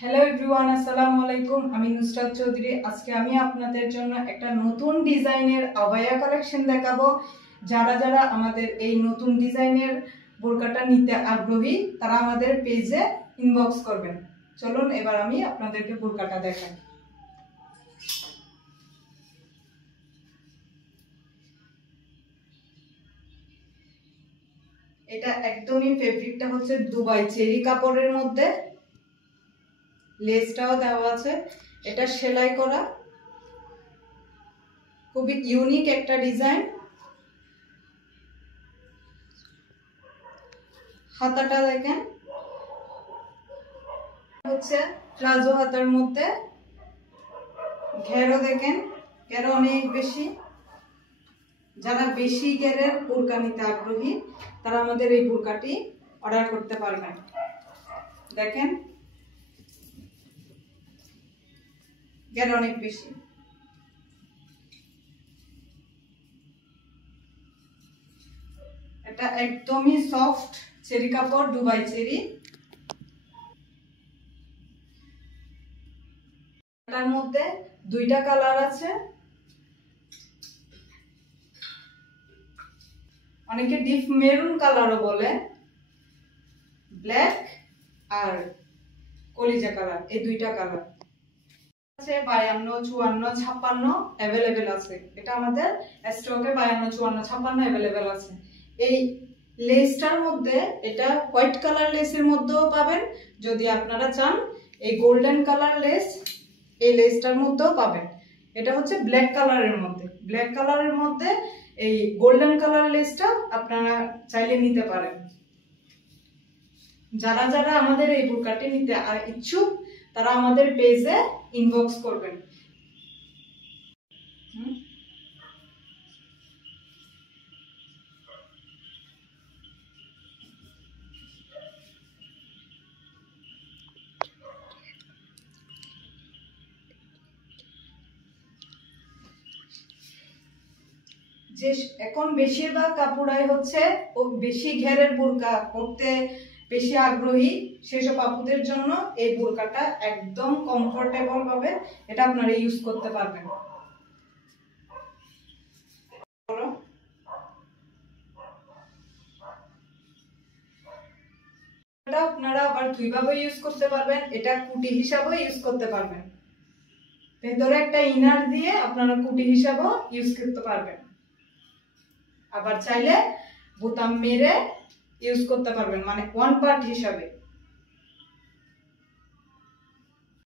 Hello everyone, আসসালামু আলাইকুম। আমি নুসরাত চৌধুরী। আজকে আমি আপনাদের জন্য একটা নতুন ডিজাইনের আবায়া কালেকশন দেখাবো। যারা যারা আমাদের এই নতুন ডিজাইনের বোরকাটা নিতে আগ্রহী তারা আমাদের পেজে ইনবক্স করবেন। চলুন এবার আমি আপনাদেরকে বোরকাটা দেখাই। এটা একদমই ফেব্রিকটা হচ্ছে দুবাই চেরি কাপড়ের মধ্যে, লেসটাও দেওয়া আছে। এটা সেলাই করা, খুবই ইউনিক একটা ডিজাইন। হাতাটা দেখেন, হচ্ছে প্লাজো হাতার মধ্যে। ঘেরও দেখেন, ঘেরও অনেক বেশি। যারা বেশি ঘেরের বোরকা নিতে আগ্রহী তারা আমাদের এই বোরকাটি অর্ডার করতে পারবেন। দেখেন ঘের অনেক বেশি। এটা একদমই সফট চেরি কাপড়, দুবাই চেরি। এটার মধ্যে দুইটা কালার আছে। অনেকে ডিপ মেরুন কালারও বলে, ব্ল্যাক আর কলিজা কালার, এই দুইটা কালার আছে। 52, 54, 56 অ্যাভেলেবেল আছে। এটা আমাদের স্টকে 52, 54, 56 অ্যাভেলেবেল আছে। এই লেসটার মধ্যে এটা হোয়াইট কালার লেসের মধ্যেও পাবেন। যদি আপনারা চান এই গোল্ডেন কালার লেস, এই লেসটার মধ্যেও পাবেন। এটা হচ্ছে ব্ল্যাক কালারের মধ্যে। ব্ল্যাক কালারের মধ্যে এই গোল্ডেন কালার লেসটা আপনারা চাইলে নিতে পারেন। যারা যারা আমাদের এই বোরকাটি নিতে ইচ্ছুক তারা আমাদের পেজে ইনবক্স করবেন। যে এখন বেশিরভাগ কাপড়াই হচ্ছে ও বেশি ঘেরের বোরকা পরতে বেশি আগ্রহী, সেসব আপুদের জন্য এই বোরকাটা একদম কমফোর্টেবল হবে। এটা আপনারা ইউজ করতে পারবেন। এটা আপনারা আবার দুইভাবে ইউজ করতে পারবেন। এটা কুটি হিসাবেও ইউজ করতে পারবেন। ভেতরে একটা ইনার দিয়ে আপনারা কুটি হিসাবেও ইউজ করতে পারবেন। আবার চাইলে বোতাম মেরে ইউজ করতে পারবেন, মানে ওয়ান পার্ট হিসাবে।